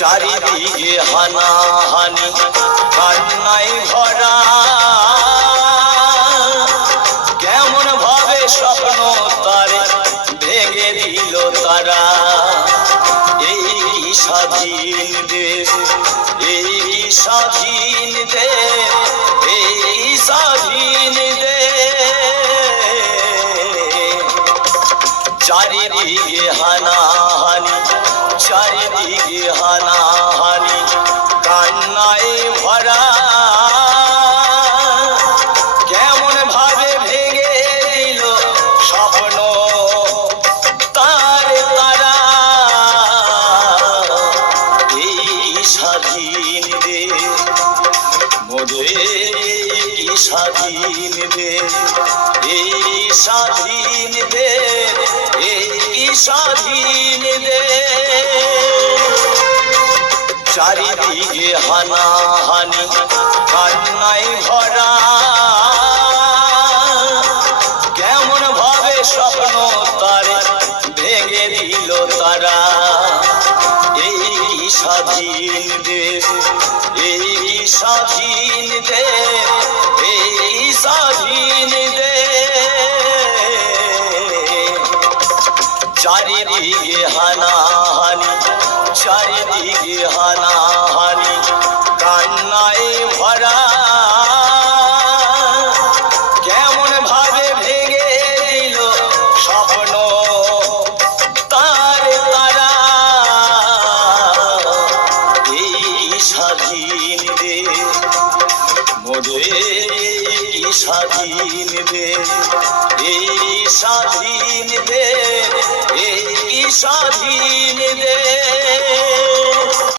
চারিদিকে হানাহানি কান্নায় ভরা কেমন ভাবে স্বপ্ন তারে ভেঙে দিল তারা এই স্বাধীন দেশ এই স্বাধীন দেশ এই স্বাধীন দেশ চারিদিকে হানাহানি চারিদিকে হানাহানি কান্নায় ভরা কেমন ভাবে ভেঙে দিল স্বপ্ন তার তারা এই স্বাধীন দেশ মোদের স্বাধীন দেশ এই স্বাধীন দেশ এই স্বাধীন দেশ চারিদিকে হানাহানি কান্নায় ভরা কেমন ভাবে স্বপ্ন তারে ভেঙে দিল তারা এই স্বাধীন দেশ এই স্বাধীন দেশ এই স্বাধীন দেশ চারিদিকে হানাহানি চারিদিকে হানাহানি কান্নায় ভরা কেমন ভাবে ভেঙে দিল স্বপ্ন তার তারা এই স্বাধীন দেশ মোদের স্বাধীন দেশ এই স্বাধীন দেশ এই স্বাধীন দেশ।